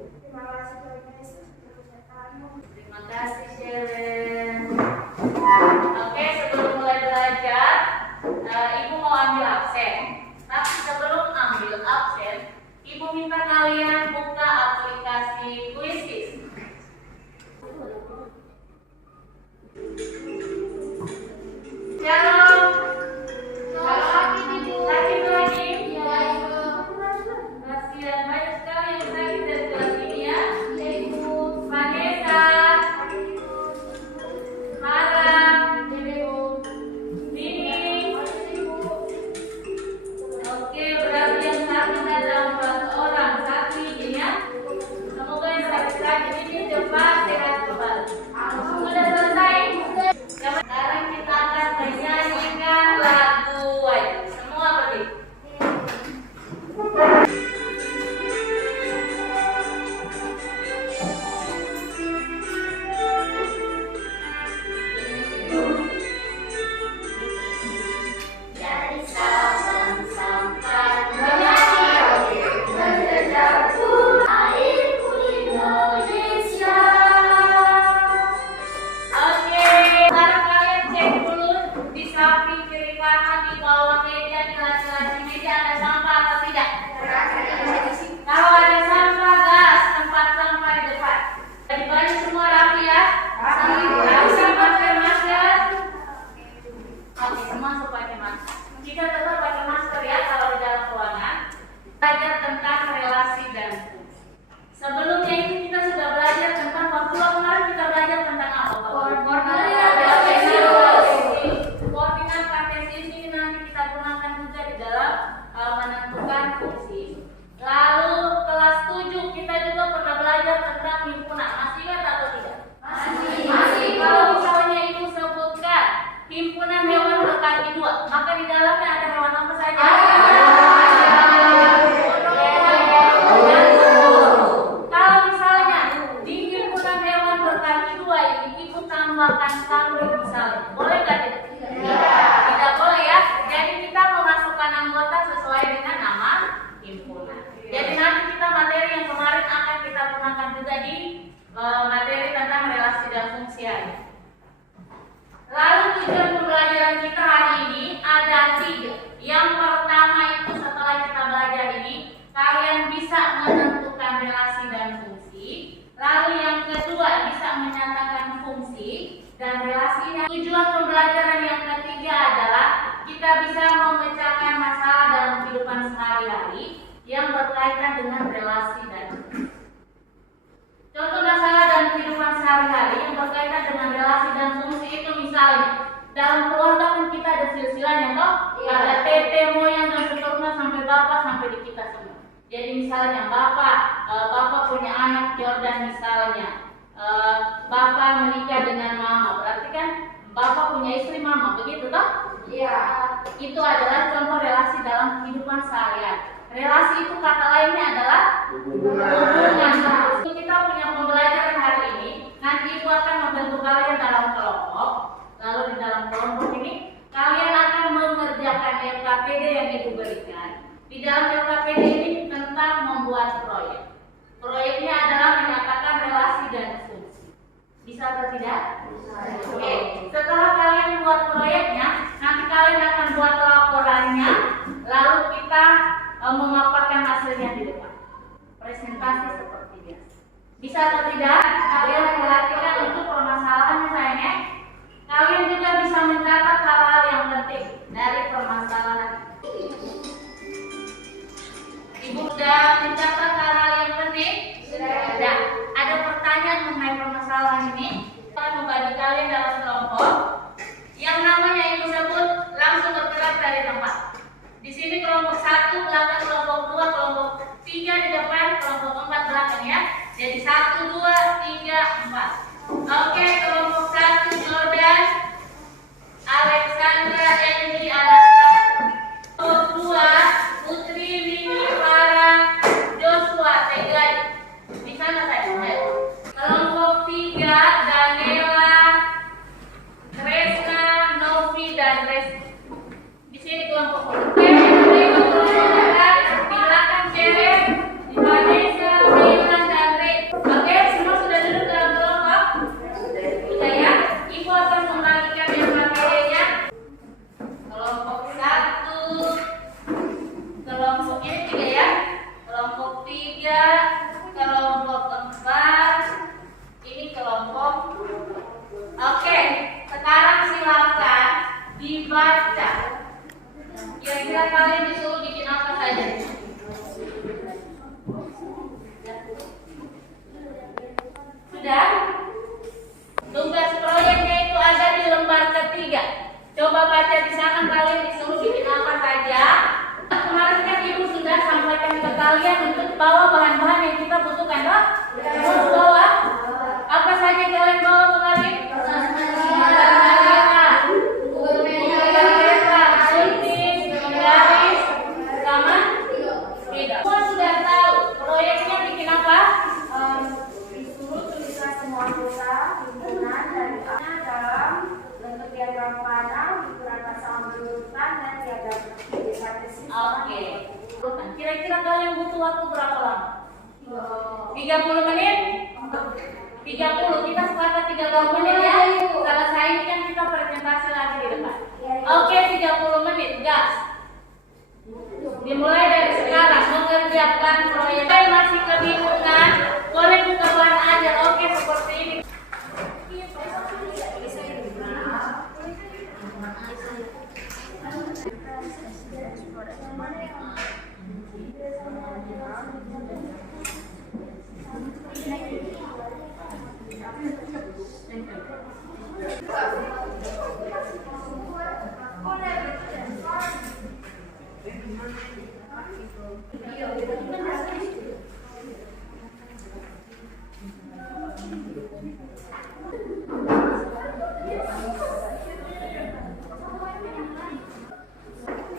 Terima kasih Tuhan Yesus untuk kesehatanmu. Terima kasih Sharon. Oke, sebelum mulai belajar, Ibu mau ambil absen. Tapi sebelum ambil absen, Ibu minta kalian buka aplikasi Quizizz. Shalom. Sakit lagi? Kasihan, banyak sekali yang sakit dari kelas ini ya. Vanessa, Mara, Nini. Oke, berarti yang sakit ada 4 orang. Satu izin ya. Semoga yang sakit-sakit ini cepat sehat kembali. Sudah selesai? Sekarang kita akan menyanyikan lagu wajib. Semua berdiri. Dari Sabang sampai Merauke, menjejak airku Indonesia. Oke, sekarang kalian cek dulu di samping kiri kanan, di bawah meja, di laci-laci meja ada sampah atau tidak? Kalau ada sampah, gas tempat sampah di depan. Jadi baju semua rapi ya? Rapi, pakai masker. Oke, semua pakai masker. Kita tetap pakai masker ya kalau di dalam ruangan. Belajar tentang relasi dan fungsi. Sebelumnya ini kita sudah belajar tentang formula. Kemarin kita belajar tentang apa? Koordinat kartesius ini nanti kita gunakan juga di dalam menentukan fungsi. Lalu kelas 7 kita juga pernah belajar tentang himpunan. Masih ingat atau tidak? Masih. Kalau misalnya Ibu sebutkan himpunan hewan berkaki 2, maka di dalamnya ada hewan apa saja? Kalau misalnya di himpunan hewan berkaki 2 ini Ibu tambahkan kambing misalnya, boleh nggak tidak? Tidak boleh ya. Jadi kita memasukkan anggota sesuai dengan nama himpunan. Jadi nanti kita materi yang kemarin akan kita gunakan juga di materi tentang relasi dan fungsi hari. Lalu tujuan pembelajaran kita hari ini ada 3. Yang pertama itu setelah kita belajar ini, kalian bisa menentukan relasi dan fungsi. Lalu yang kedua bisa menyatakan fungsi dan relasi. Tujuan pembelajaran yang ketiga adalah kita bisa memecahkan masalah dalam kehidupan sehari-hari yang berkaitan dengan relasi dan fungsi. Contoh masalah dalam kehidupan sehari-hari yang berkaitan dengan relasi dan fungsi itu misalnya dalam keluarga kan kita ada silsilahnya toh, ada tete, moyang dan seterusnya sampai bapak sampai di kita semua. Jadi misalnya bapak punya anak Jordan misalnya, bapak menikah dengan mama, berarti kan bapak punya istri mama, begitu toh? Iya. Itu adalah contoh relasi dalam kehidupan sehari-hari. Relasi itu kata lainnya adalah hubungan. Kita punya pembelajaran hari ini. Nanti Ibu akan membentuk kalian dalam kelompok. Lalu di dalam kelompok ini kalian akan mengerjakan LKPD yang Ibu berikan. Di dalam LKPD ini tentang membuat proyek. Proyeknya adalah menyatakan relasi dan fungsi. Bisa atau tidak? Oke. Setelah kalian buat proyeknya, nanti kalian akan buat laporannya. Lalu kita memaparkan hasilnya di depan. Presentasi seperti biasa. Bisa atau tidak? Kalian perhatikan untuk permasalahannya sayangnya. Kalian juga bisa mencatat hal-hal yang penting dari permasalahan. Ibu sudah mencatat hal-hal yang penting? Sudah. Ada pertanyaan mengenai permasalahan ini? Kita membagi kalian dalam kelompok. Yang namanya Ibu sebut langsung bergerak dari tempat. Di sini kelompok 1 belakang, kelompok 2, kelompok 3 di depan, kelompok 4 belakang ya. Jadi 1, 2, 3, 4. Oke, kelompok 1 Jordan, Alexandra, Angie, Anastasia. Kelompok 2 Putri, Nini, Farah, Joshua, Tegai. Di sana saya. Kelompok 3 Daniela, Kresna, Novi dan Resti. Di sini kelompok 4. ini 3 ya. Kelompok 3, kelompok 4, ini kelompok. Oke, sekarang silakan dibaca. Kira-kira kalian disuruh bikin apa saja? Sudah? Tugas proyeknya itu ada di lembar ketiga. Coba baca di sana kalian disuruh bikin apa saja. Kemarin kan ibu sudah sampaikan ke kalian untuk bawa bahan-bahan yang kita butuhkan, toh? Bawa apa saja kalian bawa kemarin? Semua sudah tahu proyeknya bikin apa? Disuruh tuliskan semua anggota himpunan dari dalam bentuk diagram panel, ukuran pasangan berurutan dan diagram strategis. Oke. Kira-kira kalian butuh waktu berapa lama? 30 menit? 30, kita sepakat 30 menit ya. Selesai ini kan kita presentasi lagi di depan. Oke, 30 menit, gas. Dimulai dari sekarang mengerjakan proyek. Masih kebingungan, boleh buka bahan aja. Oke, seperti ini.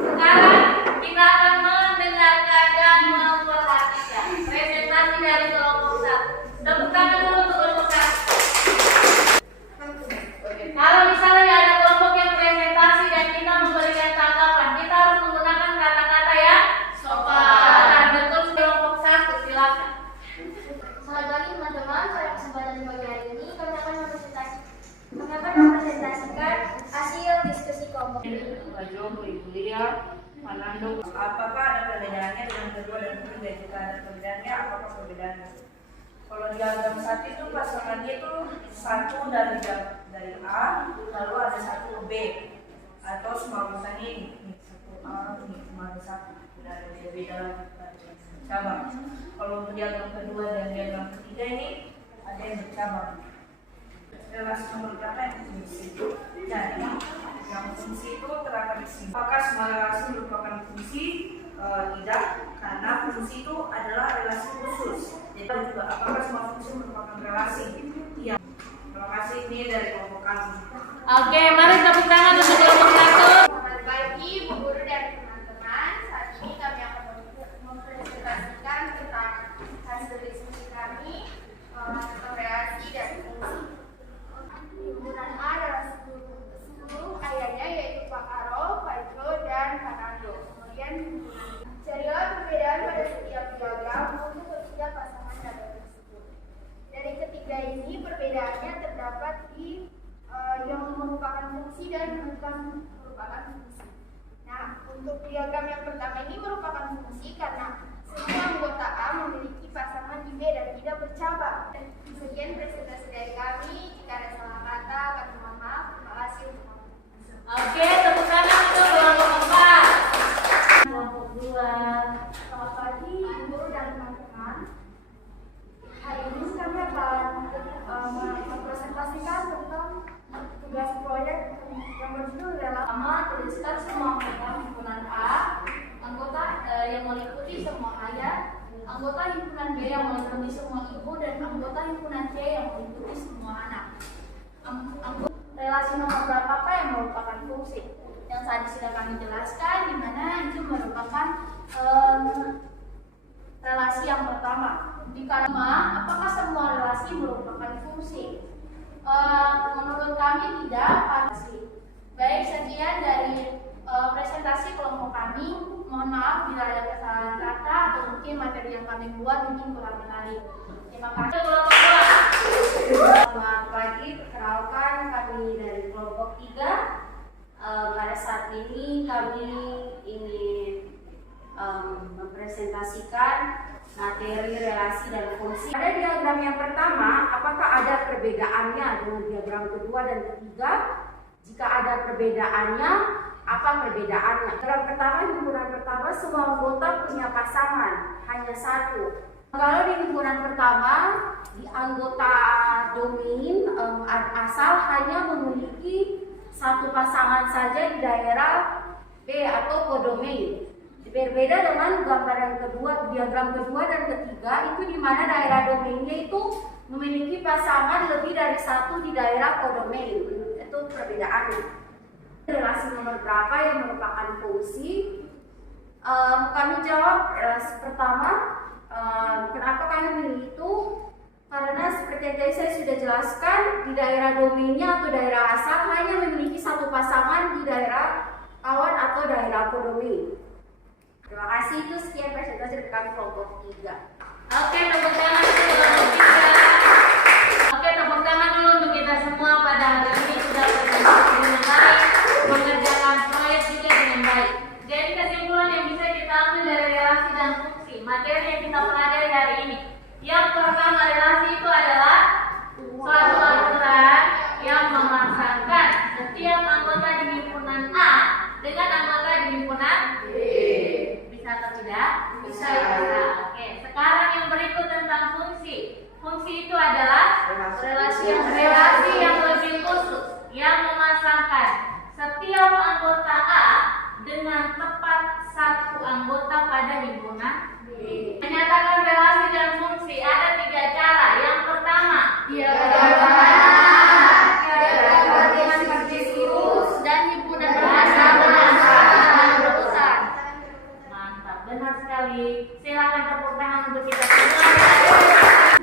Sekarang kita akan mendengarkan dan memperhatikan presentasi dari kelompok 1. Tepuk tangan dulu untuk kelompok 1. Kalau misalnya ada kelompok yang presentasi dan kita memberikan tanggapan, kita harus menggunakan kata-kata yang sopan. Betul, kelompok 1, silakan. Selamat pagi teman-teman, pada kesempatan di pagi hari ini kami akan mempresentasikan hasil diskusi kelompok. Pak Joko, Ibu Lia, Pak Nando. Apakah ada perbedaannya dengan kedua dan ketiga? Jika ada perbedaannya, apakah perbedaannya? Kalau diagram satu itu pasangannya itu satu dari A, lalu ada satu ke B, atau semua misalnya ini satu A, ini cuma ada satu, tidak ada beda-beda cabang. Kalau untuk diagram kedua dan diagram ketiga ini ada yang bercabang. Relasi nomor berapa yang fungsi? Jadi yang fungsi itu terdapat di sini. Apakah semua relasi merupakan fungsi? Tidak, karena fungsi itu adalah relasi khusus. Jadi juga apakah semua fungsi merupakan relasi? Iya. Terima kasih, ini dari kelompok kami. Oke, mari tepuk tangan untuk kelompok 1. Selamat pagi Bu Guru dan teman-teman. Saat ini kami akan mempresentasikan tentang hasil diskusi kami tentang relasi dan fungsi. Himpunan A adalah 10 ayahnya, yaitu Pak Karo, Pak Jo, dan Pak Nando. Kemudian carilah perbedaan pada setiap diagram untuk ketiga pasangan data tersebut. Dari ketiga ini perbedaannya terdapat di yang merupakan fungsi dan bukan merupakan fungsi. Nah, untuk diagram yang pertama ini merupakan fungsi karena semua anggota A memiliki pasangan di B dan tidak bercabang. Sekian presentasi dari kami. Jika ada salah kata, kami mohon maaf. Terima kasih untuk Oke, tepuk tangan untuk kelompok 4. Kelompok 2. Selamat pagi, Ibu Guru dan teman-teman. Hari ini kami akan mempresentasikan tentang tugas proyek yang berjudul Pertama, tuliskan semua anggota himpunan A, anggota yang meliputi semua ayah, anggota himpunan B yang meliputi semua ibu, dan anggota himpunan C yang meliputi semua anak. Relasi nomor berapakah yang merupakan fungsi? Yang tadi sudah kami jelaskan, di mana itu merupakan relasi yang pertama. Dikatakan, apakah semua relasi merupakan fungsi? Menurut kami tidak pasti. Baik, sekian dari presentasi kelompok kami. Mohon maaf bila ada kesalahan kata atau mungkin materi yang kami buat mungkin kurang menarik. Terima kasih. Selamat pagi, perkenalkan kami dari kelompok 3. Pada saat ini kami ingin merepresentasikan materi, relasi, dan fungsi. Pada diagram yang pertama, apakah ada perbedaannya dengan diagram kedua dan ketiga? Jika ada perbedaannya, apa perbedaannya? Diagram pertama, himpunan pertama, semua anggota punya pasangan, hanya satu. Kalau di himpunan pertama, di anggota domain asal hanya memiliki satu pasangan saja di daerah B atau kodomain. Berbeda dengan gambar yang kedua, diagram kedua dan ketiga, itu di mana daerah domainnya itu memiliki pasangan lebih dari satu di daerah kodomain. Itu perbedaannya. Relasi nomor berapa yang merupakan fungsi? Kami jawab relasi pertama. Kenapa kami memilih itu? Karena seperti yang tadi saya sudah jelaskan, di daerah domainnya atau daerah asal hanya memiliki satu pasangan di daerah kawan atau daerah kodomain. Terima kasih, itu sekian presentasi dari kami kelompok 3. Oke, tepuk tangan dulu untuk kita. Oke, tepuk tangan dulu untuk kita semua pada hari ini sudah berpresentasi dengan baik, mengerjakan proyek juga dengan baik. Jadi kesimpulan yang bisa kita ambil dari relasi dan fungsi materi yang kita pelajari hari ini. Yang pertama, relasi itu adalah suatu aturan yang memaksakan setiap anggota di himpunan A dengan anggota di himpunan B. Bisa atau tidak? Bisa. Oke, sekarang yang berikut tentang fungsi. Fungsi itu adalah relasi yang lebih khusus yang memasangkan setiap anggota A dengan tepat satu anggota pada himpunan B. Menyatakan relasi dan fungsi ada 3 cara. Yang pertama, Diagram Kartesius dan himpunan berurutan. mantap, benar sekali. Silakan tepuk tangan untuk kita semua.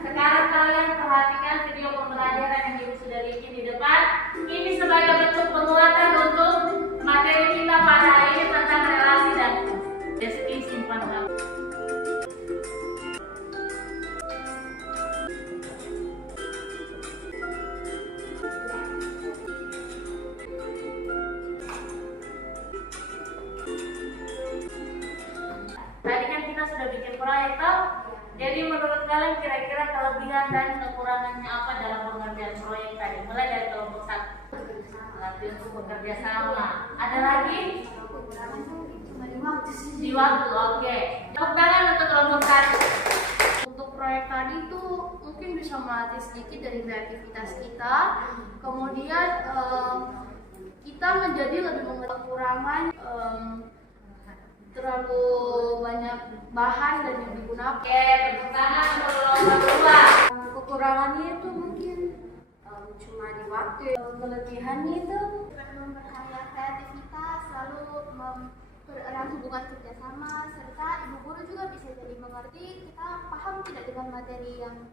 Sekarang kalian perhatikan video pembelajaran yang Ibu sudah bikin di depan. Ini sebagai bentuk penguatan untuk materi kita pada hari ini tentang relasi dan fungsi. Jadi simpan kamu. Tadi kan kita sudah bikin proyek toh? Jadi menurut kalian kira-kira kelebihan dan kekurangannya apa dalam pengerjaan proyek tadi? Mulai dari kelompok 1. Latihan untuk bekerja sama. Ada lagi? Di waktu, oke. Tepuk tangan untuk kelompok 1. Untuk proyek tadi itu mungkin bisa melatih sedikit dari kreativitas kita. Kemudian kita menjadi lebih mengerti kekurangan terlalu banyak bahan dan yang digunakan. Oke, tepuk tangan untuk kelompok 2. Kekurangannya itu mungkin cuma di waktu. Kelebihannya itu Memperkaya kreativitas, lalu mempererat hubungan kerjasama, serta ibu guru juga bisa jadi mengerti kita paham tidak dengan materi yang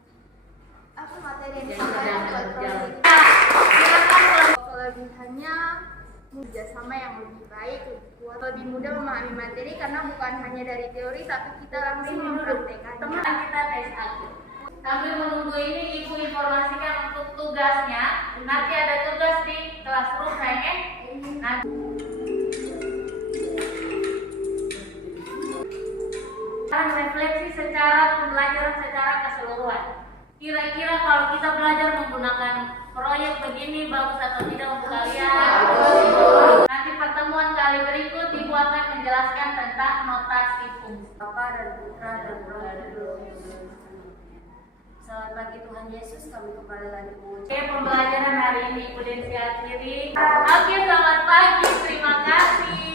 disampaikan lewat proyek. Kelebihannya kerjasama yang lebih baik, lebih kuat, lebih mudah memahami materi karena bukan hanya dari teori tapi kita langsung mempraktekannya. Teman kita tes akhir. Sambil menunggu ini, Ibu informasikan untuk tugasnya. Nanti ada tugas di classroom sayang. Nanti refleksi secara pembelajaran secara keseluruhan. Kira-kira kalau kita belajar menggunakan proyek begini bagus atau tidak untuk kalian? Nanti pertemuan kali berikut Ibu akan menjelaskan tentang notasi fungsi. Bapa dan Putra dan Roh Kudus. Selamat pagi Tuhan Yesus, kami kembali lagi mengucapkan. Oke, pembelajaran hari ini Ibu Densi akhiri. Oke, selamat pagi, terima kasih.